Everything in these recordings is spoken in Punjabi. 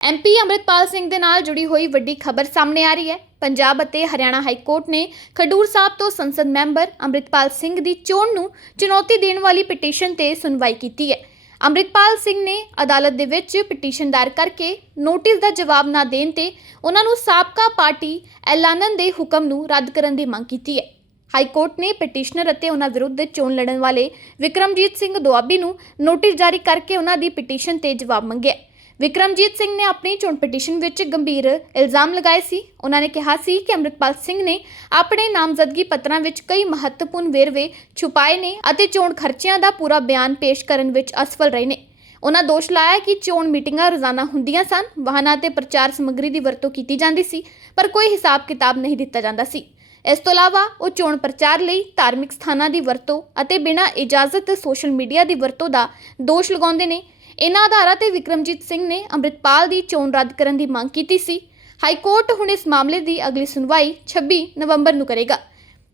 ਐਮਪੀ ਅਮਰਿਤਪਾਲ ਸਿੰਘ ਦੇ ਨਾਲ ਜੁੜੀ ਹੋਈ ਵੱਡੀ ਖਬਰ ਸਾਹਮਣੇ ਆ ਰਹੀ ਹੈ। ਪੰਜਾਬ ਅਤੇ ਹਰਿਆਣਾ ਹਾਈ ਕੋਰਟ ਨੇ ਖਡੂਰ ਸਾਹਿਬ ਤੋਂ ਸੰਸਦ ਮੈਂਬਰ ਅਮਰਿਤਪਾਲ ਸਿੰਘ ਦੀ ਚੋਣ ਨੂੰ ਚੁਣੌਤੀ ਦੇਣ ਵਾਲੀ ਪਟੀਸ਼ਨ ਤੇ ਸੁਣਵਾਈ ਕੀਤੀ ਹੈ। ਅਮਰਿਤਪਾਲ ਸਿੰਘ ਨੇ ਅਦਾਲਤ ਦੇ ਵਿੱਚ ਪਟੀਸ਼ਨ ਦਾਇਰ ਕਰਕੇ ਨੋਟਿਸ ਦਾ ਜਵਾਬ ਨਾ ਦੇਣ ਤੇ ਉਹਨਾਂ ਨੂੰ ਸਾਬਕਾ ਪਾਰਟੀ ਐਲਾਨਣ ਦੇ ਹੁਕਮ ਨੂੰ ਰੱਦ ਕਰਨ ਦੀ ਮੰਗ ਕੀਤੀ ਹੈ। ਹਾਈ ਕੋਰਟ ਨੇ ਪਟੀਸ਼ਨਰ ਅਤੇ ਉਹਨਾਂ ਵਿਰੁੱਧ ਚੋਣ ਲੜਨ ਵਾਲੇ ਵਿਕਰਮਜੀਤ ਸਿੰਘ ਦੁਆਬੀ ਨੂੰ ਨੋਟਿਸ ਜਾਰੀ ਕਰਕੇ ਉਹਨਾਂ ਦੀ ਪਟੀਸ਼ਨ ਤੇ ਜਵਾਬ ਮੰਗਿਆ। ਵਿਕਰਮਜੀਤ ਸਿੰਘ ਨੇ ਆਪਣੀ ਚੋਣ ਪਟੀਸ਼ਨ ਵਿੱਚ ਗੰਭੀਰ ਇਲਜ਼ਾਮ ਲਗਾਏ ਸੀ। ਉਹਨਾਂ ਨੇ ਕਿਹਾ ਸੀ ਕਿ ਅੰਮ੍ਰਿਤਪਾਲ ਸਿੰਘ ਨੇ ਆਪਣੇ ਨਾਮਜ਼ਦਗੀ ਪੱਤਰਾਂ ਵਿੱਚ ਕਈ ਮਹੱਤਵਪੂਰਨ ਵੇਰਵੇ ਛੁਪਾਏ ਨੇ ਅਤੇ ਚੋਣ ਖਰਚਿਆਂ ਦਾ ਪੂਰਾ ਬਿਆਨ ਪੇਸ਼ ਕਰਨ ਵਿੱਚ ਅਸਫਲ ਰਹੇ ਨੇ। ਉਹਨਾਂ ਦੋਸ਼ ਲਾਇਆ ਕਿ ਚੋਣ ਮੀਟਿੰਗਾਂ ਰੋਜ਼ਾਨਾ ਹੁੰਦੀਆਂ ਸਨ। ਵਾਹਨਾਂ ਤੇ ਪ੍ਰਚਾਰ ਸਮੱਗਰੀ ਦੀ ਵਰਤੋਂ ਕੀਤੀ ਜਾਂਦੀ ਸੀ, ਪਰ ਕੋਈ ਹਿਸਾਬ ਕਿਤਾਬ ਨਹੀਂ ਦਿੱਤਾ ਜਾਂਦਾ ਸੀ। ਇਸ ਤੋਂ ਇਲਾਵਾ ਉਹ ਚੋਣ ਪ੍ਰਚਾਰ ਲਈ ਧਾਰਮਿਕ ਸਥਾਨਾਂ ਦੀ ਵਰਤੋਂ ਅਤੇ ਬਿਨਾਂ ਇਜਾਜ਼ਤ ਸੋਸ਼ਲ ਮੀਡੀਆ ਦੀ ਵਰਤੋਂ ਦਾ ਦੋਸ਼ ਲਗਾਉਂਦੇ ਨੇ। ਇਹਨਾਂ ਆਧਾਰਾਂ ਤੇ ਵਿਕਰਮਜੀਤ ਸਿੰਘ ਨੇ ਅੰਮ੍ਰਿਤਪਾਲ ਦੀ ਚੋਣ ਰੱਦ ਕਰਨ ਦੀ ਮੰਗ ਕੀਤੀ ਸੀ। ਹਾਈ ਕੋਰਟ ਹੁਣ ਇਸ ਮਾਮਲੇ ਦੀ ਅਗਲੀ ਸੁਣਵਾਈ 26 ਨਵੰਬਰ ਨੂੰ ਕਰੇਗਾ।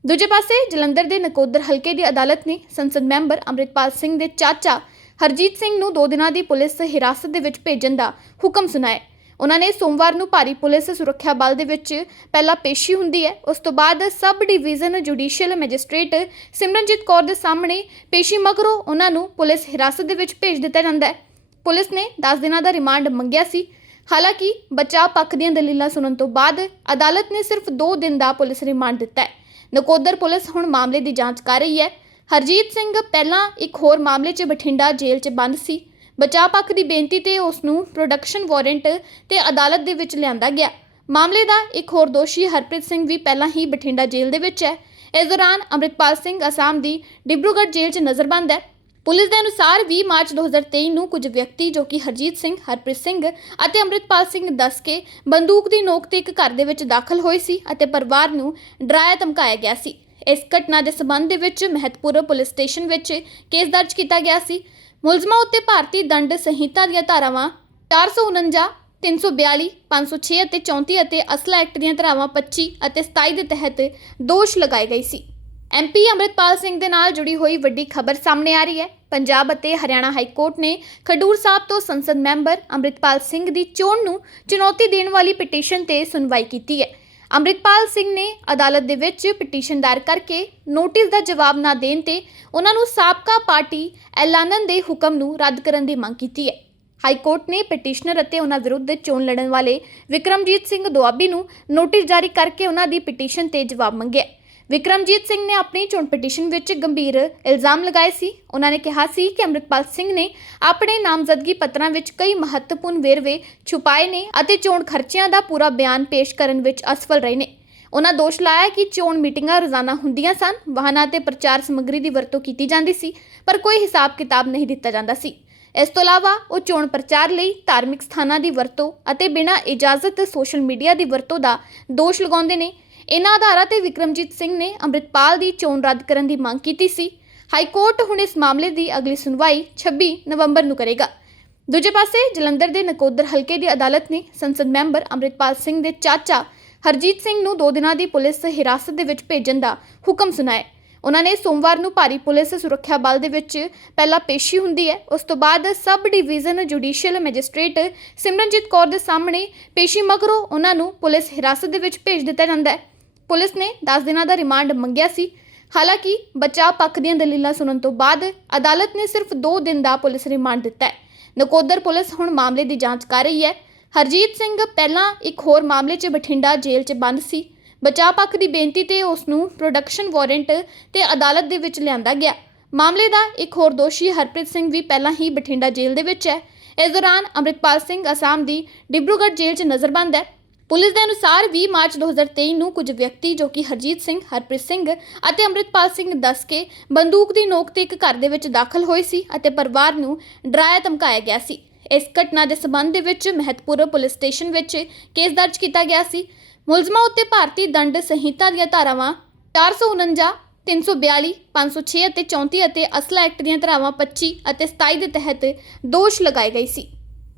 ਦੂਜੇ ਪਾਸੇ ਜਲੰਧਰ ਦੇ ਨਕੋਦਰ ਹਲਕੇ ਦੀ ਅਦਾਲਤ ਨੇ ਸੰਸਦ ਮੈਂਬਰ ਅੰਮ੍ਰਿਤਪਾਲ ਸਿੰਘ ਦੇ ਚਾਚਾ ਹਰਜੀਤ ਸਿੰਘ ਨੂੰ 2 ਦਿਨਾਂ ਦੀ ਪੁਲਿਸ ਹਿਰਾਸਤ ਦੇ ਵਿੱਚ ਭੇਜਣ ਦਾ ਹੁਕਮ ਸੁਣਾਇਆ। ਉਹਨਾਂ ਨੇ ਸੋਮਵਾਰ ਨੂੰ ਭਾਰੀ ਪੁਲਿਸ ਸੁਰੱਖਿਆ ਬਲ ਦੇ ਵਿੱਚ ਪਹਿਲਾਂ ਪੇਸ਼ੀ ਹੁੰਦੀ ਹੈ, ਉਸ ਤੋਂ ਬਾਅਦ sub division judicial magistrate Simranjeet Kaur ਦੇ ਸਾਹਮਣੇ ਪੇਸ਼ੀ ਮਗਰੋਂ ਉਹਨਾਂ ਨੂੰ ਪੁਲਿਸ ਹਿਰਾਸਤ ਦੇ ਵਿੱਚ ਭੇਜ ਦਿੱਤਾ ਜਾਂਦਾ ਹੈ। ਪੁਲਿਸ ਨੇ 10 ਦਿਨਾਂ ਦਾ ਰਿਮਾਂਡ ਮੰਗਿਆ ਸੀ। ਹਾਲਾਂਕਿ ਬਚਾਅ ਪੱਖ ਦੀਆਂ ਦਲੀਲਾਂ ਸੁਣਨ ਤੋਂ ਬਾਅਦ ਅਦਾਲਤ ਨੇ ਸਿਰਫ 2 ਦਿਨ ਦਾ ਪੁਲਿਸ ਰਿਮਾਂਡ ਦਿੱਤਾ ਹੈ। ਨਕੋਦਰ ਪੁਲਿਸ ਹੁਣ ਮਾਮਲੇ ਦੀ ਜਾਂਚ ਕਰ ਰਹੀ ਹੈ। ਹਰਜੀਤ ਸਿੰਘ ਪਹਿਲਾਂ ਇੱਕ ਹੋਰ ਮਾਮਲੇ 'ਚ ਬਠਿੰਡਾ ਜੇਲ੍ਹ 'ਚ ਬੰਦ ਸੀ। ਬਚਾਅ ਪੱਖ ਦੀ ਬੇਨਤੀ ਤੇ ਉਸ ਨੂੰ ਪ੍ਰੋਡਕਸ਼ਨ ਵਾਰੰਟ ਤੇ ਅਦਾਲਤ ਦੇ ਵਿੱਚ ਲਿਆਂਦਾ ਗਿਆ। ਮਾਮਲੇ ਦਾ ਇੱਕ ਹੋਰ ਦੋਸ਼ੀ ਹਰਪ੍ਰੀਤ ਸਿੰਘ ਵੀ ਪਹਿਲਾਂ ਹੀ ਬਠਿੰਡਾ ਜੇਲ੍ਹ ਦੇ ਵਿੱਚ ਹੈ। ਇਸ ਦੌਰਾਨ ਅੰਮ੍ਰਿਤਪਾਲ ਸਿੰਘ ਅਸਾਮ ਦੀ ਡਿਬਰੂਗੜ੍ਹ ਜੇਲ੍ਹ 'ਚ ਨਜ਼ਰਬੰਦ ਹੈ। ਪੁਲਿਸ ਦੇ ਅਨੁਸਾਰ 20 ਮਾਰਚ 2023 ਨੂੰ ਕੁਝ ਵਿਅਕਤੀ ਜੋ ਕਿ ਹਰਜੀਤ ਸਿੰਘ, ਹਰਪ੍ਰੀਤ ਸਿੰਘ ਅਤੇ ਅੰਮ੍ਰਿਤਪਾਲ ਸਿੰਘ ਦੱਸ ਕੇ ਬੰਦੂਕ ਦੀ ਨੋਕ ਤੇ ਇੱਕ ਘਰ ਦੇ ਵਿੱਚ ਦਾਖਲ ਹੋਏ ਸੀ ਅਤੇ ਪਰਿਵਾਰ ਨੂੰ ਡਰਾਇਆ ਧਮਕਾਇਆ ਗਿਆ ਸੀ। ਇਸ ਘਟਨਾ ਦੇ ਸਬੰਧ ਦੇ ਵਿੱਚ ਮਹਿਤਪੁਰ ਪੁਲਿਸ ਸਟੇਸ਼ਨ ਵਿੱਚ ਕੇਸ ਦਰਜ ਕੀਤਾ ਗਿਆ ਸੀ। ਮੁਲਜ਼ਮਾਂ ਉੱਤੇ ਭਾਰਤੀ ਦੰਡ ਸੰਹਿਤਾ ਦੀਆਂ ਧਾਰਾਵਾਂ 449 342 506 ਅਤੇ 34 ਅਤੇ ਅਸਲਾ ਐਕਟ ਦੀਆਂ ਧਾਰਾਵਾਂ 25 ਅਤੇ 27 ਦੇ ਤਹਿਤ ਦੋਸ਼ ਲਗਾਏ ਗਏ ਸੀ। ਐਮਪੀ ਅਮਰਿਤਪਾਲ ਸਿੰਘ ਦੇ ਨਾਲ ਜੁੜੀ ਹੋਈ ਵੱਡੀ ਖਬਰ ਸਾਹਮਣੇ ਆ ਰਹੀ ਹੈ। ਪੰਜਾਬ ਅਤੇ ਹਰਿਆਣਾ ਹਾਈ ਕੋਰਟ ਨੇ ਖਡੂਰ ਸਾਹਿਬ ਤੋਂ ਸੰਸਦ ਮੈਂਬਰ ਅਮਰਿਤਪਾਲ ਸਿੰਘ ਦੀ ਚੋਣ ਨੂੰ ਚੁਣੌਤੀ ਦੇਣ ਵਾਲੀ ਪਟੀਸ਼ਨ ਤੇ ਸੁਣਵਾਈ ਕੀਤੀ ਹੈ। ਅਮਰਿਤਪਾਲ ਸਿੰਘ ਨੇ ਅਦਾਲਤ ਦੇ ਵਿੱਚ ਪਟੀਸ਼ਨ ਦਾਇਰ ਕਰਕੇ ਨੋਟਿਸ ਦਾ ਜਵਾਬ ਨਾ ਦੇਣ ਤੇ ਉਹਨਾਂ ਨੂੰ ਸਾਬਕਾ ਪਾਰਟੀ ਐਲਾਨਣ ਦੇ ਹੁਕਮ ਨੂੰ ਰੱਦ ਕਰਨ ਦੀ ਮੰਗ ਕੀਤੀ ਹੈ। ਹਾਈ ਕੋਰਟ ਨੇ ਪਟੀਸ਼ਨਰ ਅਤੇ ਉਹਨਾਂ ਵਿਰੁੱਧ ਚੋਣ ਲੜਨ ਵਾਲੇ ਵਿਕਰਮਜੀਤ ਸਿੰਘ ਦੁਆਬੀ ਨੂੰ ਨੋਟਿਸ ਜਾਰੀ ਕਰਕੇ ਉਹਨਾਂ ਦੀ ਪਟੀਸ਼ਨ ਤੇ ਜਵਾਬ ਮੰਗਿਆ। ਵਿਕਰਮਜੀਤ ਸਿੰਘ ਨੇ ਆਪਣੀ ਚੋਣ ਪਟੀਸ਼ਨ ਵਿੱਚ ਗੰਭੀਰ ਇਲਜ਼ਾਮ ਲਗਾਏ ਸੀ। ਉਹਨਾਂ ਨੇ ਕਿਹਾ ਸੀ ਕਿ ਅੰਮ੍ਰਿਤਪਾਲ ਸਿੰਘ ਨੇ ਆਪਣੇ ਨਾਮਜ਼ਦਗੀ ਪੱਤਰਾਂ ਵਿੱਚ ਕਈ ਮਹੱਤਵਪੂਰਨ ਵੇਰਵੇ ਛੁਪਾਏ ਨੇ ਅਤੇ ਚੋਣ ਖਰਚਿਆਂ ਦਾ ਪੂਰਾ ਬਿਆਨ ਪੇਸ਼ ਕਰਨ ਵਿੱਚ ਅਸਫਲ ਰਹੇ ਨੇ। ਉਹਨਾਂ ਦੋਸ਼ ਲਾਇਆ ਕਿ ਚੋਣ ਮੀਟਿੰਗਾਂ ਰੋਜ਼ਾਨਾ ਹੁੰਦੀਆਂ ਸਨ। ਵਾਹਨਾਂ ਤੇ ਪ੍ਰਚਾਰ ਸਮੱਗਰੀ ਦੀ ਵਰਤੋਂ ਕੀਤੀ ਜਾਂਦੀ ਸੀ, ਪਰ ਕੋਈ ਹਿਸਾਬ ਕਿਤਾਬ ਨਹੀਂ ਦਿੱਤਾ ਜਾਂਦਾ ਸੀ। ਇਸ ਤੋਂ ਇਲਾਵਾ ਉਹ ਚੋਣ ਪ੍ਰਚਾਰ ਲਈ ਧਾਰਮਿਕ ਸਥਾਨਾਂ ਦੀ ਵਰਤੋਂ ਅਤੇ ਬਿਨਾਂ ਇਜਾਜ਼ਤ ਸੋਸ਼ਲ ਮੀਡੀਆ ਦੀ ਵਰਤੋਂ ਦਾ ਦੋਸ਼ ਲਗਾਉਂਦੇ ਨੇ। ਇਹਨਾਂ ਆਧਾਰਾਂ ਤੇ ਵਿਕਰਮਜੀਤ ਸਿੰਘ ਨੇ ਅੰਮ੍ਰਿਤਪਾਲ ਦੀ ਚੋਣ ਰੱਦ ਕਰਨ ਦੀ ਮੰਗ ਕੀਤੀ ਸੀ। ਹਾਈ ਕੋਰਟ ਹੁਣ ਇਸ ਮਾਮਲੇ ਦੀ ਅਗਲੀ ਸੁਣਵਾਈ 26 ਨਵੰਬਰ ਨੂੰ ਕਰੇਗਾ। ਦੂਜੇ ਪਾਸੇ, ਜਲੰਧਰ ਦੇ ਨਕੋਦਰ ਹਲਕੇ ਦੀ ਅਦਾਲਤ ਨੇ ਸੰਸਦ ਮੈਂਬਰ ਅੰਮ੍ਰਿਤਪਾਲ ਸਿੰਘ ਦੇ ਚਾਚਾ ਹਰਜੀਤ ਸਿੰਘ ਨੂੰ 2 ਦਿਨਾਂ ਦੀ ਪੁਲਿਸ ਹਿਰਾਸਤ ਦੇ ਵਿੱਚ ਭੇਜਣ ਦਾ ਹੁਕਮ ਸੁਣਾਇਆ। ਉਹਨਾਂ ਨੇ ਸੋਮਵਾਰ ਨੂੰ ਭਾਰੀ ਪੁਲਿਸ ਸੁਰੱਖਿਆ ਬਲ ਦੇ ਵਿੱਚ ਪਹਿਲਾਂ ਪੇਸ਼ੀ ਹੁੰਦੀ ਹੈ, ਉਸ ਤੋਂ ਬਾਅਦ sub division judicial magistrate Simranjeet Kaur ਦੇ ਸਾਹਮਣੇ ਪੇਸ਼ੀ ਮਗਰੋਂ ਉਹਨਾਂ ਨੂੰ ਪੁਲਿਸ ਹਿਰਾਸਤ ਦੇ ਵਿੱਚ ਭੇਜ ਦਿੱਤਾ ਜਾਂਦਾ ਹੈ। ਪੁਲਿਸ ਨੇ 10 ਦਿਨਾਂ ਦਾ ਰਿਮਾਂਡ ਮੰਗਿਆ ਸੀ। ਹਾਲਾਂਕਿ ਬਚਾਅ ਪੱਖ ਦੀਆਂ ਦਲੀਲਾਂ ਸੁਣਨ ਤੋਂ ਬਾਅਦ ਅਦਾਲਤ ਨੇ ਸਿਰਫ 2 ਦਿਨ ਦਾ ਪੁਲਿਸ ਰਿਮਾਂਡ ਦਿੱਤਾ ਹੈ। ਨਕੋਦਰ ਪੁਲਿਸ ਹੁਣ ਮਾਮਲੇ ਦੀ ਜਾਂਚ ਕਰ ਰਹੀ ਹੈ। ਹਰਜੀਤ ਸਿੰਘ ਪਹਿਲਾਂ ਇੱਕ ਹੋਰ ਮਾਮਲੇ 'ਚ ਬਠਿੰਡਾ ਜੇਲ੍ਹ 'ਚ ਬੰਦ ਸੀ। ਬਚਾਅ ਪੱਖ ਦੀ ਬੇਨਤੀ ਤੇ ਉਸ ਨੂੰ ਪ੍ਰੋਡਕਸ਼ਨ ਵਾਰੰਟ ਤੇ ਅਦਾਲਤ ਦੇ ਵਿੱਚ ਲਿਆਂਦਾ ਗਿਆ। ਮਾਮਲੇ ਦਾ ਇੱਕ ਹੋਰ ਦੋਸ਼ੀ ਹਰਪ੍ਰੀਤ ਸਿੰਘ ਵੀ ਪਹਿਲਾਂ ਹੀ ਬਠਿੰਡਾ ਜੇਲ੍ਹ ਦੇ ਵਿੱਚ ਹੈ। ਇਸ ਦੌਰਾਨ ਅੰਮ੍ਰਿਤਪਾਲ ਸਿੰਘ ਅਸਾਮ ਦੀ ਡਿਬਰੂਗੜ੍ਹ ਜੇਲ੍ਹ 'ਚ ਨਜ਼ਰਬੰਦ ਹੈ। ਪੁਲਿਸ ਦੇ ਅਨੁਸਾਰ 20 ਮਾਰਚ 2023 ਨੂੰ ਕੁਝ ਵਿਅਕਤੀ ਜੋ ਕਿ ਹਰਜੀਤ ਸਿੰਘ, ਹਰਪ੍ਰੀਤ ਸਿੰਘ ਅਤੇ ਅੰਮ੍ਰਿਤਪਾਲ ਸਿੰਘ ਦੱਸ ਕੇ ਬੰਦੂਕ ਦੀ ਨੋਕ ਤੇ ਇੱਕ ਘਰ ਦੇ ਵਿੱਚ ਦਾਖਲ ਹੋਏ ਸੀ ਅਤੇ ਪਰਿਵਾਰ ਨੂੰ ਡਰਾਇਆ, ਧਮਕਾਇਆ ਗਿਆ ਸੀ। ਇਸ ਘਟਨਾ ਦੇ ਸਬੰਧ ਦੇ ਵਿੱਚ ਮਹਿਤਪੁਰ ਪੁਲਿਸ ਸਟੇਸ਼ਨ ਵਿੱਚ ਕੇਸ ਦਰਜ ਕੀਤਾ ਗਿਆ ਸੀ। ਮੁਲਜ਼ਮਾਂ ਉੱਤੇ ਭਾਰਤੀ ਦੰਡ ਸੰਹਿਤਾ ਦੀਆਂ ਧਾਰਾਵਾਂ 449 342 506 ਅਤੇ 34 ਅਤੇ ਅਸਲਾ ਐਕਟ ਦੀਆਂ ਧਾਰਾਵਾਂ 25 ਅਤੇ 27 ਦੇ ਤਹਿਤ ਦੋਸ਼ ਲਗਾਏ ਗਏ ਸੀ।